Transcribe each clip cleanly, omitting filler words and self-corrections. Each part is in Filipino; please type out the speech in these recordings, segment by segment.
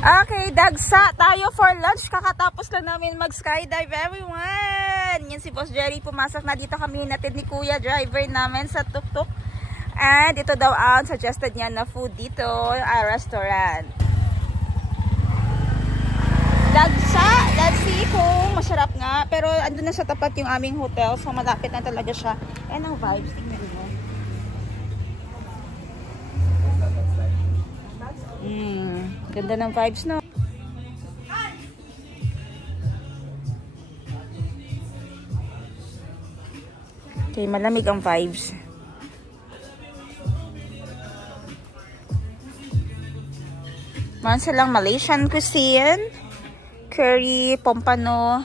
Okay, dagsa tayo for lunch. Kakatapos lang namin mag-skydive, everyone. Yan si Boss Jerry, pumasok na dito kami. Natin ni Kuya, driver namin sa tuk-tuk. And ito daw ang suggested niya na food dito, restaurant. Dagsa, let's see kung masarap nga. Pero andun na sa tapat yung aming hotel, so malapit na talaga siya. And ang vibes, tingnan mo. Ganda ng vibes, no? Okay, malamig ang vibes. Meron silang Malaysian cuisine, curry, pompano.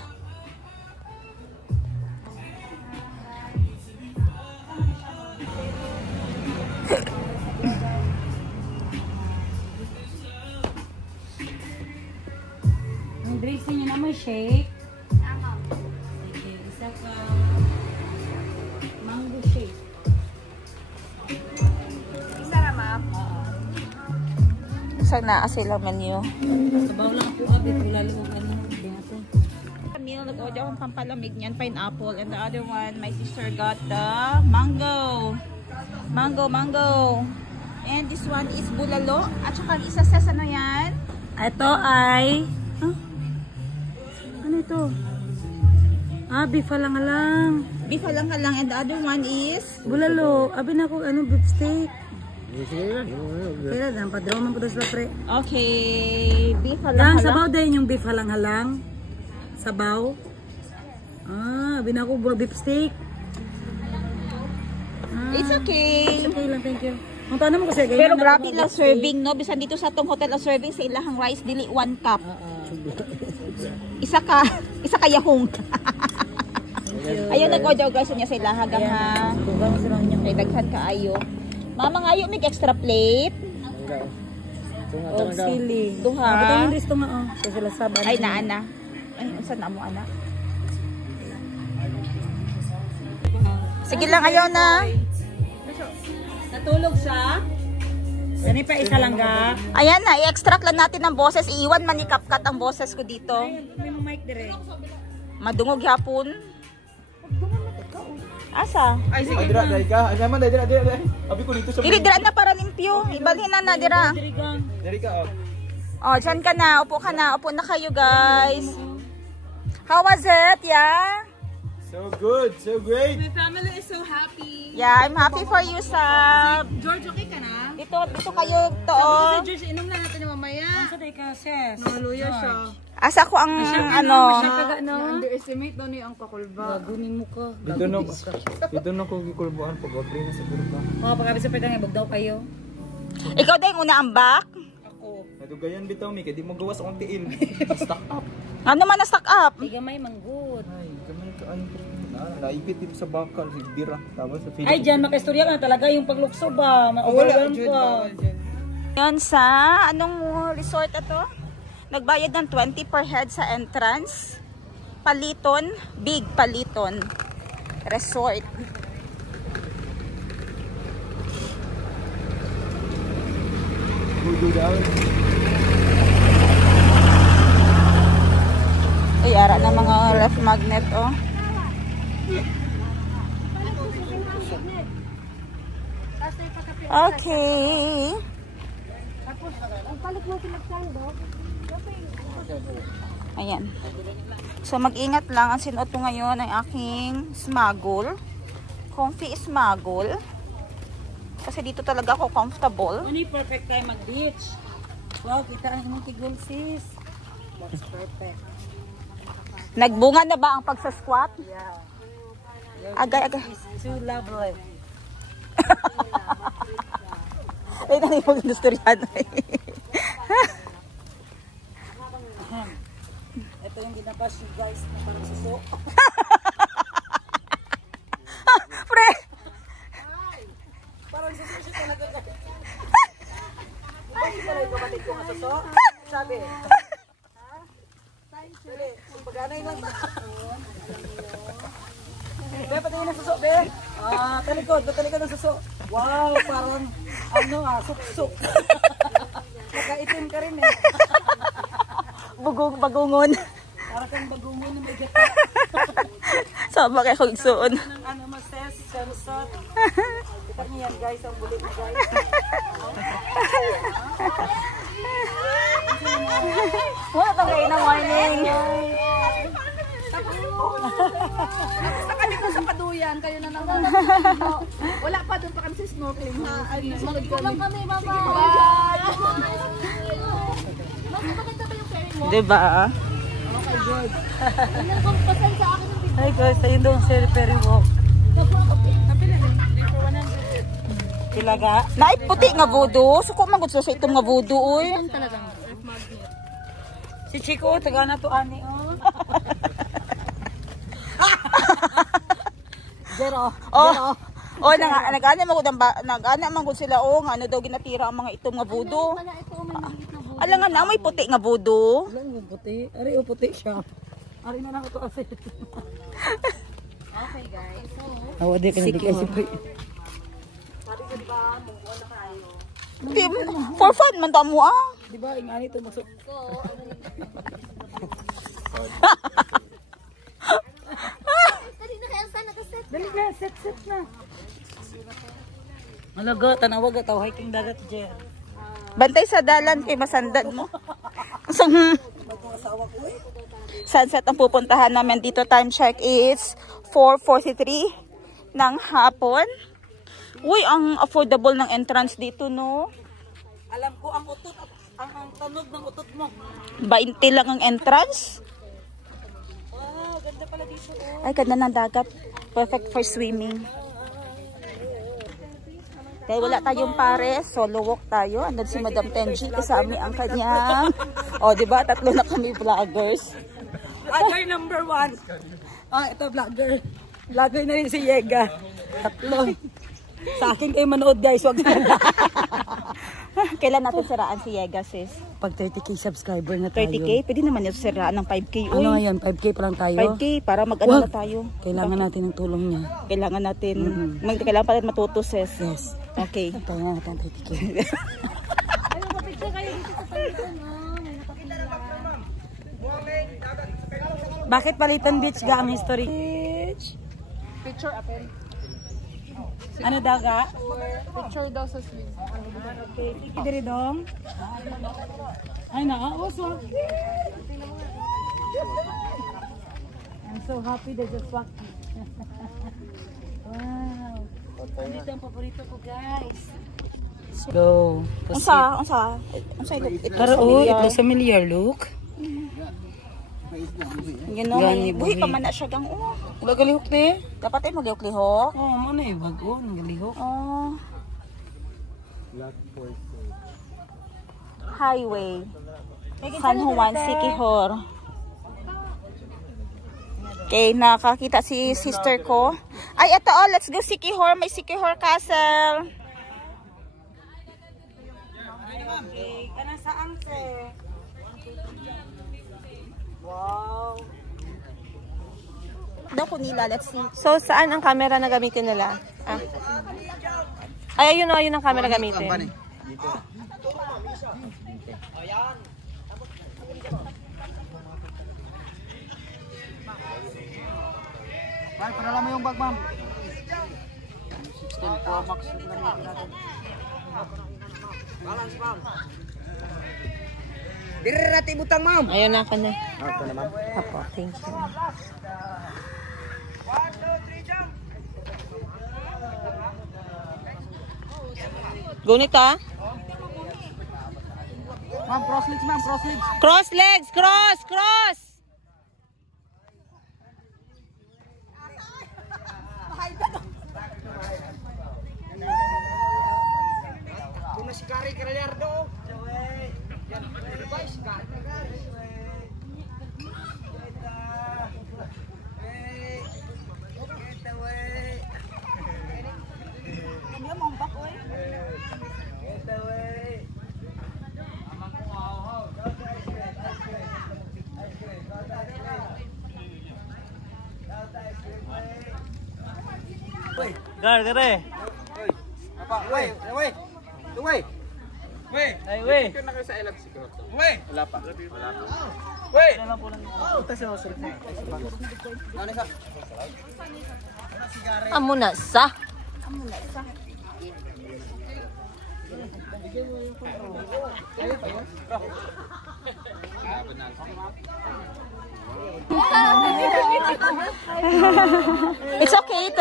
Ang drinks niyo na may shake. Sige, isa ka mango shake. Isa na, ma'am. Isa na kasi lang menu. Sabaw lang po abi kung laluog ano. Meal, nag-order akong pampalamig niyan, pineapple. And the other one, my sister got the mango. Mango. And this one is bulalo. At saka isa sa ano yan? Ito ay ano ito? Beef halang-halang. Beef halang-halang. And the other one is Bulalo. Abi na ko ano, beef steak. Kaya lang, padraw man po ito sila pre. okay, beef Lang, halang-halang. sabaw din yung beef halang-halang. Sabaw. Abi na ko beef steak. It's okay. It's okay lang, thank you. Ang tanong mo kasi, Pero grabe lang serving, no? Bisan dito sa tong hotel ang serving sa ilahang rice, dili 1 cup. Isa ka yahong. Ayun, nag-order guys niya sa ilaha ha. Ay, daghan ka ayo. Mama ngayo, may extra plate. Oh, sili. Duha. Ito yung listo nga, oh. Kasi sila saban. Ay, naana. Ay, saan na mo, anak? Sige lang, ayaw na. Natulog siya? Yan pa isa lang ga. Ayan na, i-extract lang natin ang boses. Iiwan man ni Kapkat ang boses ko dito. May mic dire. Madungog hapon. Asa? Ay, sige. Dira, ka. Ay, naman, dira. Abi ko dito sa... Dili, dira na para limpyo. Ibalhin na dira. Diri ka, oh. Oh, dyan ka na. Upo ka na. Upo na kayo, guys. How was it? Yeah? So good, so great. My family is so happy. Yeah, I'm happy for you, Sab. George, okay ka na? Dito kayo to. Si George, inom na natin yung mamaya. Sa ka, sis. Naluya siya. Asa ko ang ano. Na-underestimate daw niya ang kakulba. Gagunin mo ka. Dito na ko gikulbuan pag ordre na siguro ka. Mga pag-abis sa pwedeng ibagdaw kayo. Ikaw din una ang back. Ako. Nadugayan bitaw mi kay di mo gawas akong tiil. Stock up. Ano man na stock up? Tiga may manggod. Ay, kaman ka ano. Naipit dito sa bakal si Bira. Tapos sa Ay, dyan makaistorya ka na talaga yung paglukso ba? Ma-overwhelm ka. Yan sa anong resort ito? Nagbayad ng 20 per head sa entrance. Paliton, Big Paliton Resort. Ay, ara na mga ref magnet, oh. Okay. Ayan. So, mag-ingat lang. Ang sinuot ko ngayon ay aking smuggle. Comfy smuggle. Kasi dito talaga ako comfortable. Ano yung perfect time mag-beach? Wow, kita ang imong tigol, sis. That's perfect. Nagbunga na ba ang pagsa-squat? Yeah. Agay. It's too lovely. Ay, nang yung industriado. Ito yung ginabas you guys na parang suso. Pre! Parang suso siya talaga. Bakit pala yung kapatid ko nga suso? Sabi. Sabi, pag-anay lang. Be, patingin ng suso, be. Talikod ng suso. Wow, parang, suksok. Nakaitim ka rin eh. bagungon. Para kang bagungon na may gata. Sama kay kong igsuon. Ano mases, sunset. Kita niyo yan guys, ang bulit mo guys. Wala tong kayo na morning. Tapos na kami ko sa Paduyan, kayo na naman. Wala pa doon pa kami sa snorkeling. Magkulang kami, bye-bye. Magpakita ba yung ferry mo? Diba? Okay, good. Ilan kong pasal sa akin ng video? Hi guys, ayun daw ang Ferry Walk. Ilaga? Naay puti nga voodoo. Suko man gud sa itong nga voodoo oy. Si Chico, taga na to ani oh. Zero. Oh. Oh, nag-ana man gud sila oh, nga ano daw ginatira ang mga itong nga voodoo. Wala ito, may maliit na buhay. Ala nga na may puti nga voodoo. Wala yung puti. Ari o puti siya. Ari na lang ito asin. Okay guys, so Awa di ka na bigay si Pri. For fun man ta mo ah. Di ba, yung ani ito masuk. kanina kaya saan nakaset? Dali na, set na. Malaga, tanawa ga tao, hiking dagat dyan. Bantay sa dalan kay masandan mo. Sunset ang pupuntahan namin dito. Time check is 4:43 ng hapon. Uy, ang affordable ng entrance dito, no? Alam ko ang utot, ang tanog ng utot mo. 20 lang ang entrance. Oh, ganda pala dito. Ay, ganda ng dagat. Perfect for swimming. Dahil wala tayong pare, solo walk tayo. Andun si Madam Tenji, kasama ang kanyang. O, diba? Tatlo na kami vloggers. Vlogger number 1. Ah, ito vlogger. Vlogger na rin si Yega. Tatlo. Sa akin kayo manood guys, wag na. Kailan natin siraan si Yega, sis? Pag 30k subscriber na tayo. 30k? Pwede naman yung siraan ng 5k. Uy, Ano yan, 5k pa lang tayo. 5k para mag-ano na Wag. tayo. Kailangan natin ng tulong niya. Kailangan natin, kailangan pa rin matuto, sis. Yes. Okay. Kailangan natin 30k. Ano ba picture kayo dito sa palitan, no? May nakapila. Bakit Palitan Beach ga ang history? Beach. Picture, apel. Ano daga? Picture daw sa swing. Okay, tiki diri dong. Ay na, oh so. I'm so happy that just walked. Wow. Dito ang paborito ko, guys. Go. Unsa look? Pero oh, it looks familiar, look. You know, Gani, buhi buhi. pa man na siya gang. Oh, Wala galihok te. dapat ay maglihok-lihok. Oh, ano eh, bago, nagalihok. Oh. Highway. San Juan, Siquijor. Okay, nakakita si sister ko. Ay, ito oh, let's go Siquijor. May Siquijor Castle. Okay, kana saan se? Wow. Daw ko nila, let's see. So, saan ang camera na gamitin nila? Ah. Ay, ayun o, ayun ang camera gamitin. Ay, padala mo yung bag, ma'am. 16 Pro Max yung gamitin natin. Balance, ma'am. Diri natin butang, ma'am. Ayun na ka na. Ito na, ma'am. Apo, thank you. Gunit ah. Ma'am, cross legs, ma'am. Cross legs. Cross legs, cross, cross. Kung si Kari Carriardo. Gar, gare. Apa? Wait. Ay, we. Ikaw na kayo sa ilag siguro. We. Wala pa. We. Amo na sa. It's okay.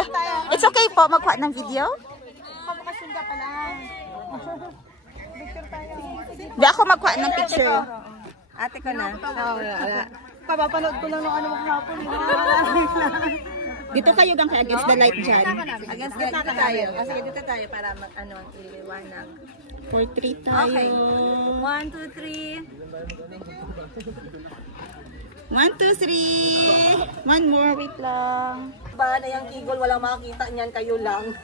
It's okay po magkuha ng video. Di ako magkuha ng picture. Ate ko na. Wala. Papapanood ko lang ng ano maghapon. Dito kayo gang against the light dyan. Against the dito tayo. Kasi dito tayo para iliwanag. For 3 tayo. Okay. 1, 2, 3. 1, 2, 3. One more, wait lang. Ba na yung kigol, walang makakita niyan, kayo lang.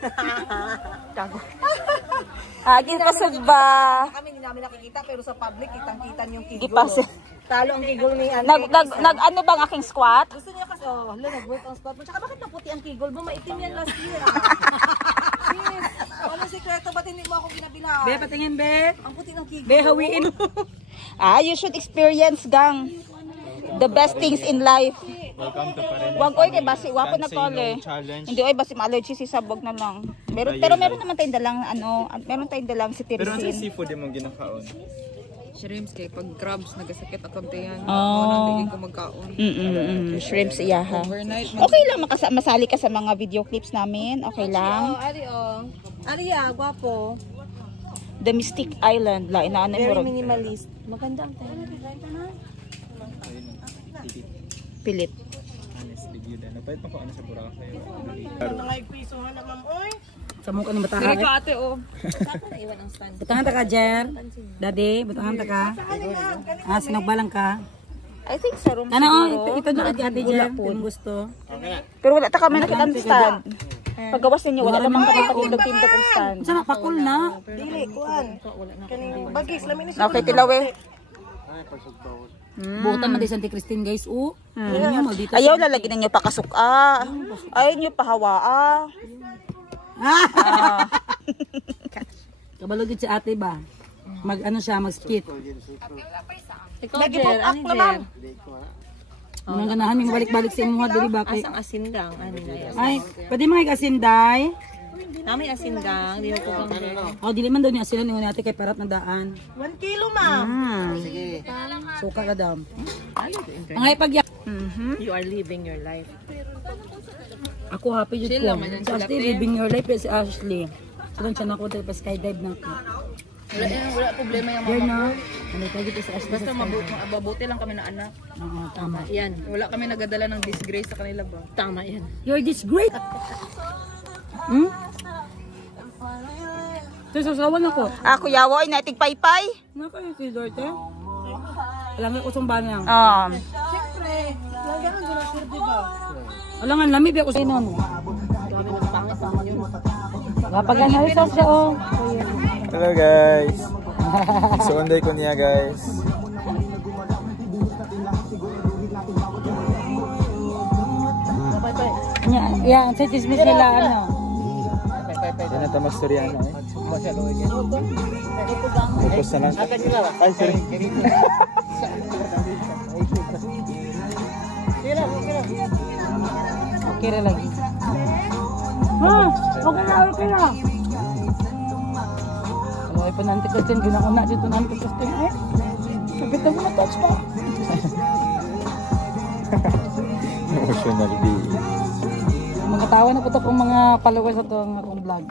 Gipasod ba? Kami hindi namin nakikita, pero sa public, kitang-kita yung kigol. Gipasod. Talo ang kigol ni Ante. Nag ano bang aking squat? Gusto niya kasi, nag-work ang spot mo. Tsaka bakit naputi ang kigol mo? Maitim yan last year. Sis, ano sikreto? Ba't hindi mo ako ginabilaan? Be, patingin, Be. Ang puti ng kigol. Be, hawiin mo. You should experience gang the best things in life. Welcome to Parin. Wag oy kay basi wapo na kole. Hindi oy basi ma-allergy si sabog na lang. Pero meron naman tayong dalang meron tayong dalang si Pero ang tirsin. seafood yung mong ginakaon. Shrimps kay pag crabs nagasakit akong tiyan. Oh. Hindi ko magkaon. Shrimps iyaha. Overnight Okay lang masali ka sa mga video clips namin. Okay lang. Ari, gwapo. The Mystic Island la inaano mo. Minimalist. Maganda ang tayo. Pilit. Honestly, yun. Napahit pa ko ano sa Boracay. Sa mukha ng batahan. Pero ate Butangan ta ka, Jer. Daddy, butangan ta ka. Sinagbalang ka. I think sa room Ano, ito doon kay Ate Jer. Kung gusto. Pero wala ta kami nakita stand. Paggawas ninyo wala namang kapatindog-tindog ang stand. Sana pakul na. Okay, tilawe. Buta man di Santi Cristin, guys. Maldita. Ayaw lalagyan ninyo pa kasuka. Ayaw nyo pa hawa. Kabalo gid si ate ba? Mag-skit. Ikaw, Jer. Ano, Jer? Nang ganahan ning balik-balik sa imuha diri ba kay. Asang asindang. Ano na yan? Ay, pwede mag-asinday. Namin asindang. Di ko kang Jer. Dili man daw ni asinan ni ate kay parat na daan. 1 kilo, ma'am. Sige. Suka ka daw. Ang pag You are living your life. ako happy jud ko. Si Ashley living your life si Ashley. Sudan siya nako dito pa skydive na ko. wala problema yung Yan mama. na. Ano tayo dito sa Ashley? Basta mabuti lang kami na anak. Oo, tama. Yan. Wala kami nagadala ng disgrace sa kanila ba? Tama yan. You're this great. Sasawan ako. Ako yawo ay natig paypay. Nakayo si Dorte. Alam ko usong banang. Alangan lamig ako sa inon. Kapag analisa siya Hello guys. So unday ko niya guys. Yan, sa chismis nila ano. Yan ito magstorya ano Tapos na lang. Ay, sorry. Okay ra lagi. Okay na. Ano ay pananti ko dyan, ginauna dito nanti ko dyan Sagit na mo touch pa. Emotional di. Magkatawa na po ito kung mga followers sa itong akong vlog.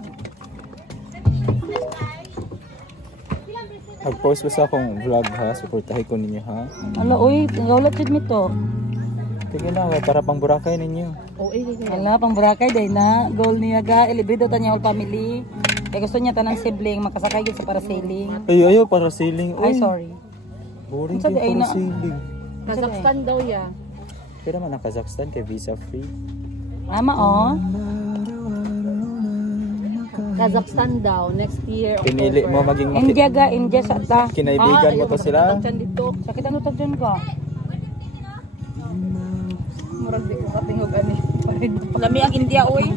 Mag-post ko sa akong vlog ha. Supportahin ko ninyo ha. Ala, uy, tingawlat yun nito. Tingin na, para pang Boracay ninyo. Ala, pang Boracay, dahil na. Goal niya ga, ilibrido ta niya all family. Kaya gusto niya tanang sibling, makasakay yun sa parasailing. Ay, ayaw, parasailing. Ay, sorry. Boring Sabi, kayo ay na. parasailing. Kazakhstan daw yan. Pero man ang Kazakhstan kay visa free. Ama, Kazakhstan daw. Next year. Pinili mo maging India ga, India sa ta. kinaibigan mo to sila. Dito. Sakit ang utag dyan ka. Murag di ko katingog ani. Lami ang India oy.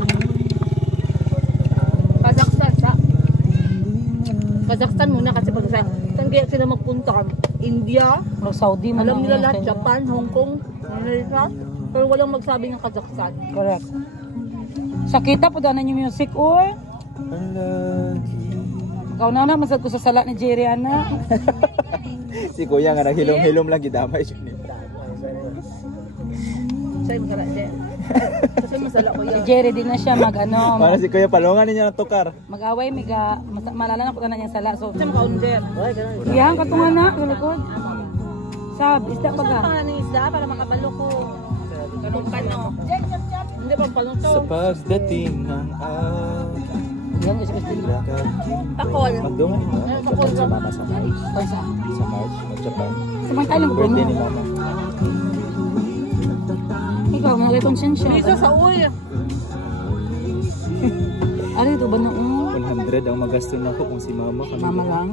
Kazakhstan sa. Kazakhstan muna kasi pag saan kaya sila magpunta? India, Saudi man. alam nila lahat, Japan, Hong Kong, Amerika, pero walang magsabi ng Kazakhstan. Correct. Sakita po danan yung music, oy. Ikaw na masad ko sa sala ni Jerry, ana. Si Kuya nga naghilom-hilom lang gidamay siya ni. Siya yung masala, Jen. Kasi masala ko Si yan. Jerry din na siya Para si Kuya palungan niya ng tukar. mag-away, malala na po na niyang sala. So, Siya maka-under. yan, katungan na, sa likod. Sab, isda pa ka. Pangalan ng isda para makabalo ko. Ganun pa, no? Hindi pa palo to. Sa pagdating ng araw. Yan, isa-isa. Pakol. Magdungan mo. Pakol Sa mama sa March. Sa March, mag-Japan. Samantalang Birthday puno. ni mama. Ikaw, mga itong sensya. Bisa sa uy. Ano ito ba na? 100 ang magasto na ako kung si mama kami. Mama lang.